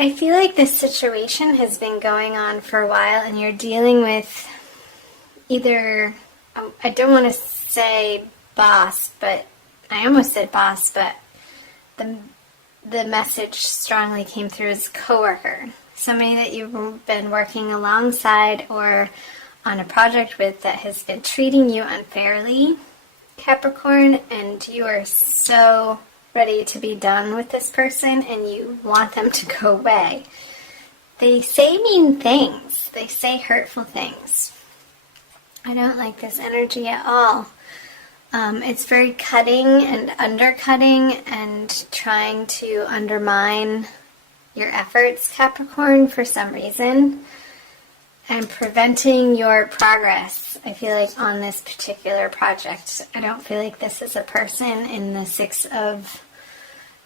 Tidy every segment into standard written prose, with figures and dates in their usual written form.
I feel like this situation has been going on for a while, and you're dealing with either, I don't want to say boss, but I almost said boss, but the message strongly came through as coworker. Somebody that you've been working alongside or on a project with that has been treating you unfairly, Capricorn, and you are so ready to be done with this person and you want them to go away. They say mean things. They say hurtful things. I don't like this energy at all. It's very cutting and undercutting and trying to undermine your efforts, Capricorn, for some reason, and preventing your progress, I feel like, on this particular project. I don't feel like this is a person in the Six of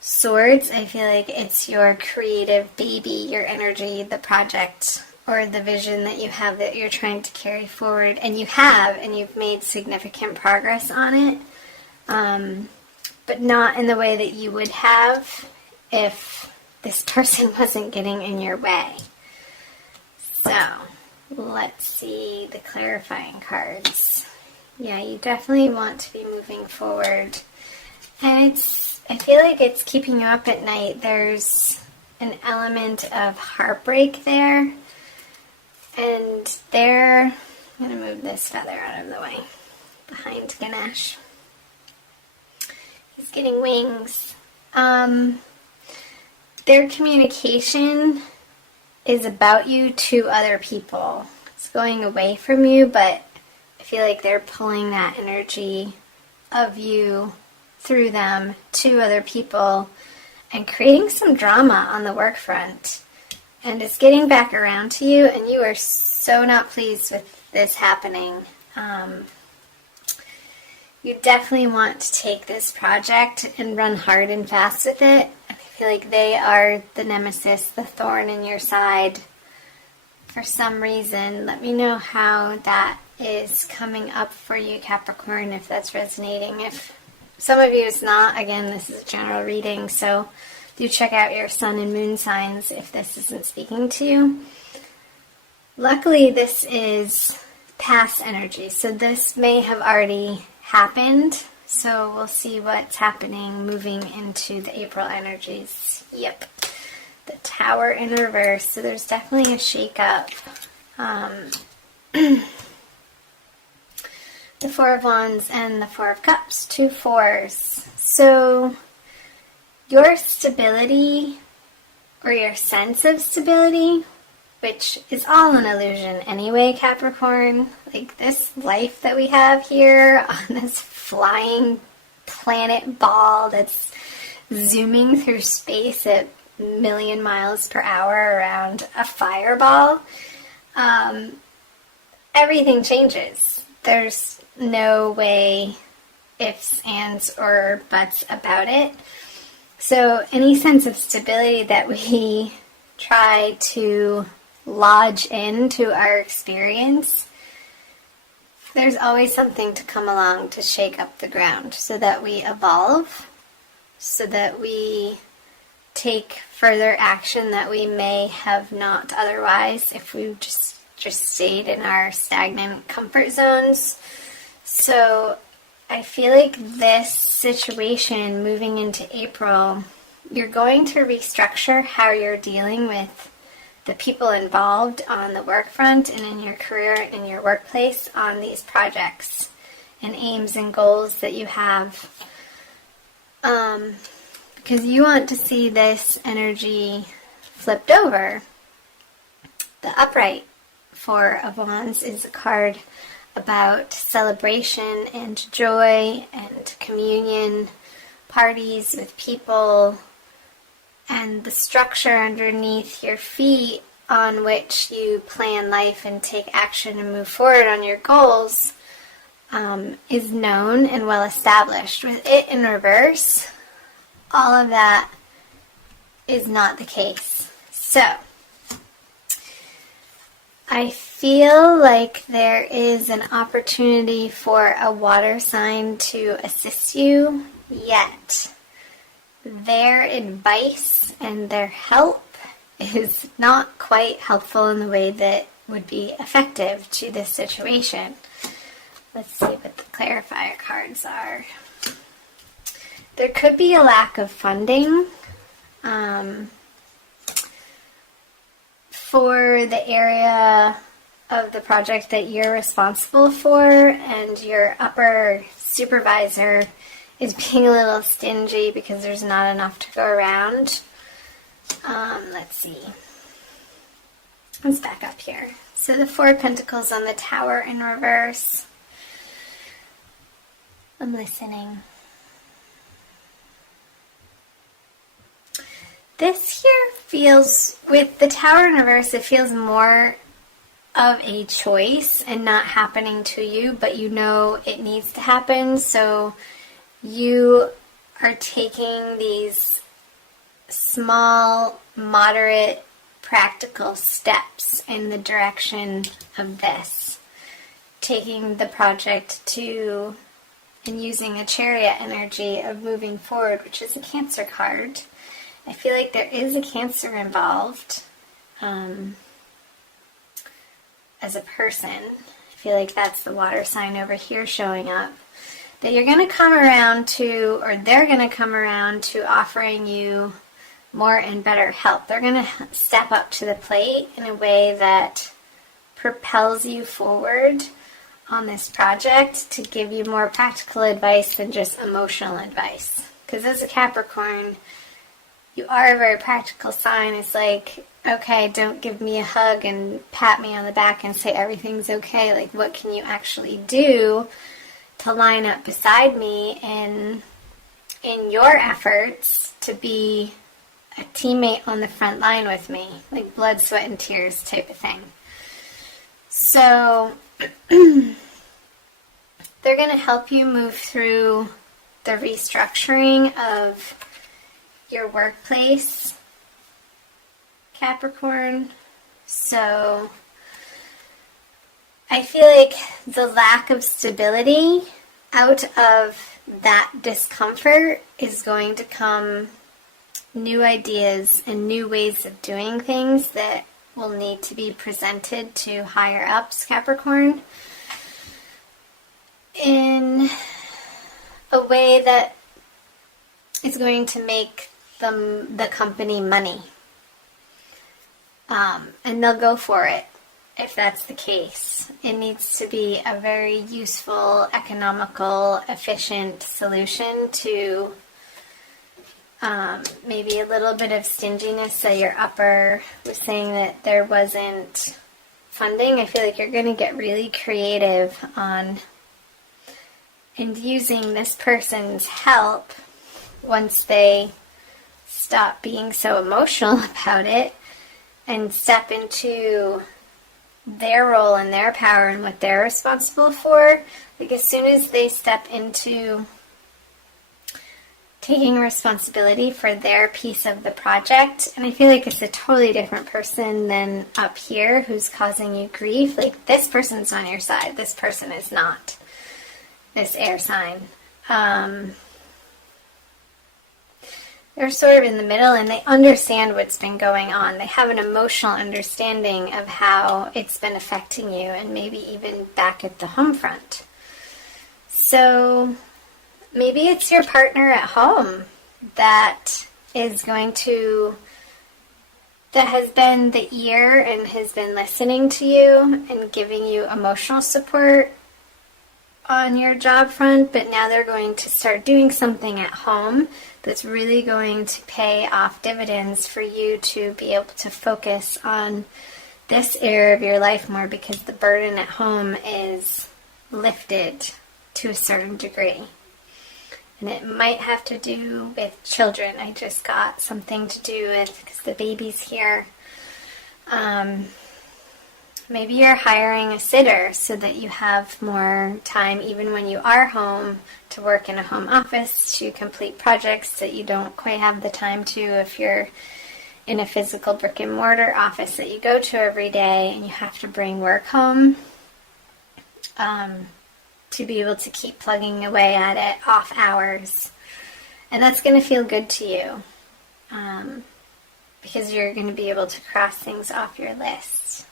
Swords. I feel like it's your creative baby, your energy, the project, or the vision that you have that you're trying to carry forward. And you have, and you've made significant progress on it, but not in the way that you would have if this person wasn't getting in your way. So, let's see the clarifying cards. Yeah, you definitely want to be moving forward. And I feel like it's keeping you up at night. There's an element of heartbreak there. And I'm going to move this feather out of the way behind Ganesh. He's getting wings. Their communication is about you to other people. It's going away from you, but I feel like they're pulling that energy of you through them to other people and creating some drama on the work front. And it's getting back around to you, and you are so not pleased with this happening. You definitely want to take this project and run hard and fast with it. I feel like they are the nemesis, the thorn in your side for some reason. Let me know how that is coming up for you, Capricorn, if that's resonating. If some of you it's not, again, this is a general reading, so do check out your sun and moon signs if this isn't speaking to you. Luckily, this is past energy, so this may have already happened. So we'll see what's happening moving into the April energies. Yep. The Tower in reverse. So there's definitely a shake-up. The Four of Wands and the Four of Cups. 2 4s. So your stability, or your sense of stability, which is all an illusion anyway, Capricorn. Like, this life that we have here on this flying planet ball that's zooming through space at a million miles per hour around a fireball, everything changes. There's no way, ifs, ands, or buts about it. So any sense of stability that we try to lodge into our experience, there's always something to come along to shake up the ground so that we evolve, so that we take further action that we may have not otherwise if we just stayed in our stagnant comfort zones. So I feel like this situation moving into April, you're going to restructure how you're dealing with the people involved on the work front and in your career, in your workplace, on these projects and aims and goals that you have. Because you want to see this energy flipped over. The upright Four of Wands is a card about celebration and joy and communion, parties with people, and the structure underneath your feet on which you plan life and take action and move forward on your goals is known and well established. With it in reverse, all of that is not the case. So, I feel like there is an opportunity for a water sign to assist you, yet their advice and their help is not quite helpful in the way that would be effective to this situation. Let's see what the clarifier cards are. There could be a lack of funding for the area of the project that you're responsible for, and your upper supervisor is being a little stingy because there's not enough to go around. Let's see. Let's back up here. So the Four of Pentacles on the Tower in reverse. I'm listening. This here feels, with the Tower in reverse, it feels more of a choice and not happening to you, but you know it needs to happen, so you are taking these small, moderate, practical steps in the direction of this. Taking the project to, and using a Chariot energy of moving forward, which is a Cancer card. I feel like there is a Cancer involved as a person. I feel like that's the water sign over here showing up. That you're going to come around to, or they're going to come around to offering you more and better help. They're going to step up to the plate in a way that propels you forward on this project to give you more practical advice than just emotional advice. Because as a Capricorn, you are a very practical sign. It's like, okay, don't give me a hug and pat me on the back and say everything's okay. Like, what can you actually do to line up beside me in your efforts to be a teammate on the front line with me? Like blood, sweat, and tears type of thing. So they're going to help you move through the restructuring of your workplace, Capricorn. So I feel like the lack of stability out of that discomfort is going to come new ideas and new ways of doing things that will need to be presented to higher ups, Capricorn, in a way that is going to make the company money. And they'll go for it if that's the case. It needs to be a very useful, economical, efficient solution to maybe a little bit of stinginess. So your upper was saying that there wasn't funding. I feel like you're going to get really creative on and using this person's help once they stop being so emotional about it and step into their role and their power and what they're responsible for. Like, as soon as they step into taking responsibility for their piece of the project, and I feel like it's a totally different person than up here who's causing you grief. Like, this person's on your side, this person is not, this air sign. They're sort of in the middle, and they understand what's been going on. They have an emotional understanding of how it's been affecting you, and maybe even back at the home front. So maybe it's your partner at home that is going to, that has been the ear and has been listening to you and giving you emotional support on your job front, but now they're going to start doing something at home that's really going to pay off dividends for you to be able to focus on this area of your life more, because the burden at home is lifted to a certain degree. And it might have to do with children. I just got something to do with, because the baby's here. Maybe you're hiring a sitter so that you have more time, even when you are home, to work in a home office, to complete projects that you don't quite have the time to if you're in a physical brick and mortar office that you go to every day and you have to bring work home, to be able to keep plugging away at it off hours. And that's going to feel good to you. because you're going to be able to cross things off your list.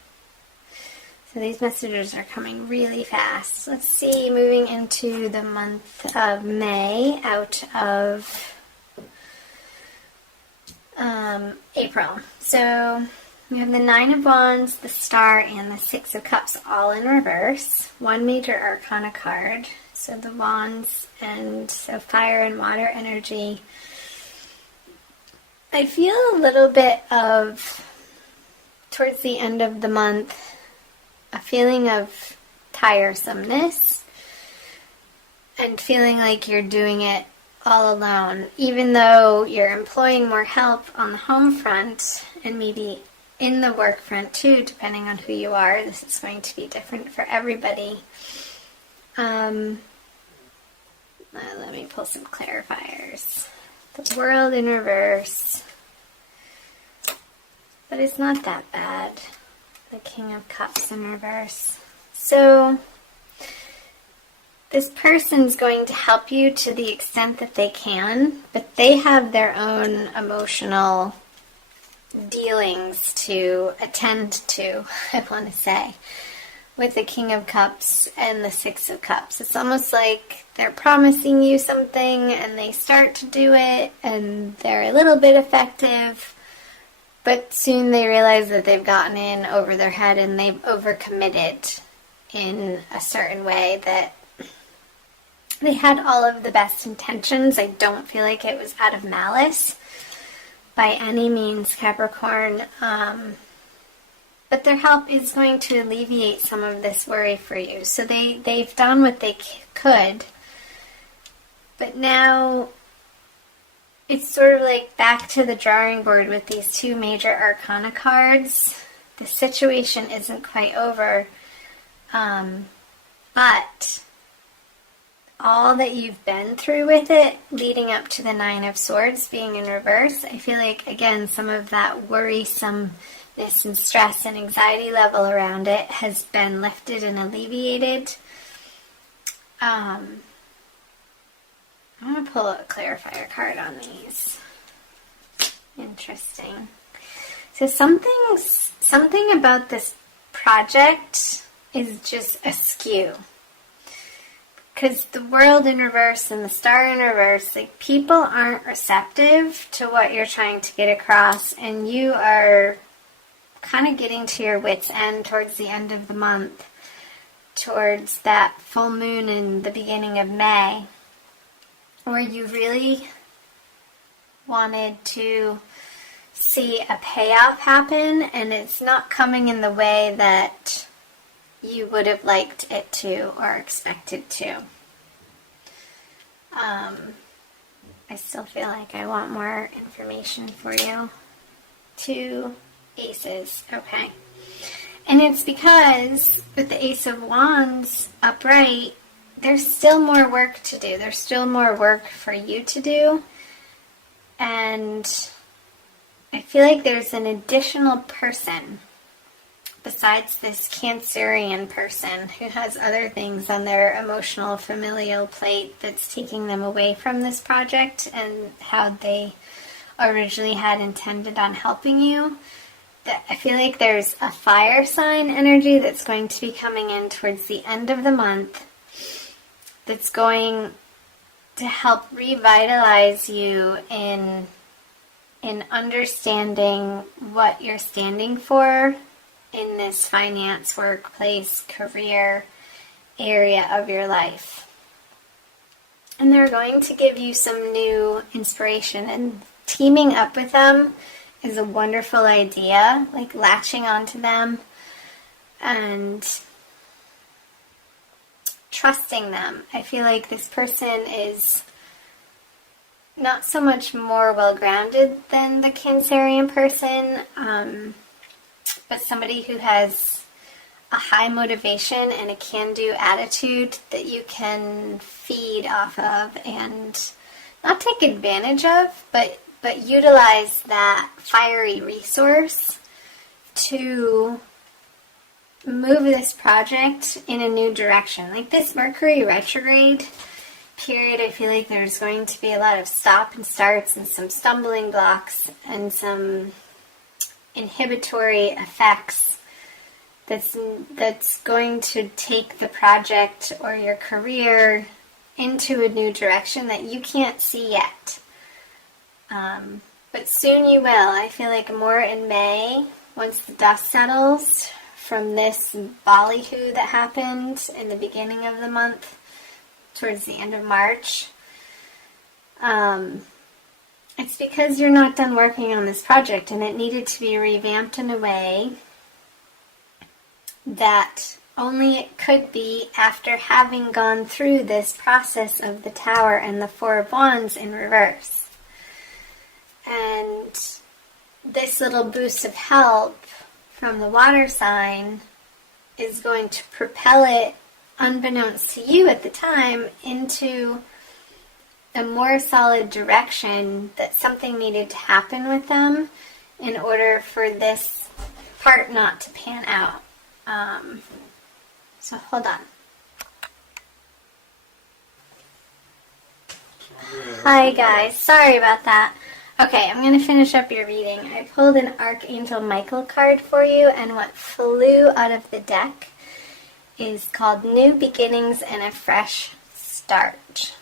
So these messages are coming really fast. Let's see, moving into the month of May out of April. So we have the Nine of Wands, the Star, and the Six of Cups all in reverse. One major arcana card. So the Wands and so fire and water energy. I feel a little bit of, towards the end of the month, a feeling of tiresomeness and feeling like you're doing it all alone, even though you're employing more help on the home front and maybe in the work front too, depending on who you are. This is going to be different for everybody. Let me pull some clarifiers. The World in reverse, but it's not that bad. The King of Cups in reverse. So this person's going to help you to the extent that they can, but they have their own emotional dealings to attend to, I want to say, with the King of Cups and the Six of Cups. It's almost like they're promising you something and they start to do it and they're a little bit effective, but soon they realize that they've gotten in over their head and they've overcommitted in a certain way that they had all of the best intentions. I don't feel like it was out of malice by any means, Capricorn. But their help is going to alleviate some of this worry for you. So they've done what they could. But now it's sort of like back to the drawing board with these two major arcana cards. The situation isn't quite over. But all that you've been through with it, leading up to the Nine of Swords being in reverse, I feel like, again, some of that worrisomeness and stress and anxiety level around it has been lifted and alleviated. I'm going to pull a clarifier card on these. Interesting. So something about this project is just askew. Because the World in reverse and the Star in reverse, like, people aren't receptive to what you're trying to get across, and you are kind of getting to your wit's end towards the end of the month, towards that full moon in the beginning of May, where you really wanted to see a payoff happen, and it's not coming in the way that you would have liked it to or expected to. I still feel like I want more information for you. 2 aces. Okay. And it's because with the Ace of Wands upright, there's still more work to do. There's still more work for you to do. And I feel like there's an additional person besides this Cancerian person who has other things on their emotional familial plate that's taking them away from this project and how they originally had intended on helping you. I feel like there's a fire sign energy that's going to be coming in towards the end of the month that's going to help revitalize you in understanding what you're standing for in this finance, workplace, career area of your life. And they're going to give you some new inspiration, and teaming up with them is a wonderful idea, like latching onto them and trusting them. I feel like this person is not so much more well-grounded than the Cancerian person, but somebody who has a high motivation and a can-do attitude that you can feed off of and not take advantage of, but utilize that fiery resource to move this project in a new direction. Like this Mercury retrograde period, I feel like there's going to be a lot of stop and starts and some stumbling blocks and some inhibitory effects that's going to take the project or your career into a new direction that you can't see yet. But soon you will. I feel like more in May, once the dust settles from this ballyhoo that happened in the beginning of the month, towards the end of March. It's because you're not done working on this project, and it needed to be revamped in a way that only it could be after having gone through this process of the Tower and the Four of Wands in reverse. And this little boost of help from the water sign is going to propel it, unbeknownst to you at the time, into a more solid direction that something needed to happen with them in order for this part not to pan out. So hold on. Hi guys, sorry about that. Okay, I'm going to finish up your reading. I pulled an Archangel Michael card for you, and what flew out of the deck is called New Beginnings and a Fresh Start.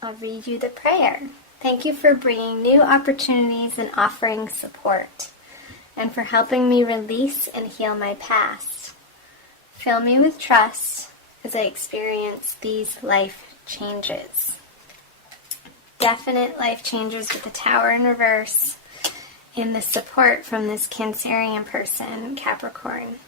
I'll read you the prayer. Thank you for bringing new opportunities and offering support, and for helping me release and heal my past. Fill me with trust as I experience these life changes. Definite life changes with the Tower in reverse and the support from this Cancerian person, Capricorn.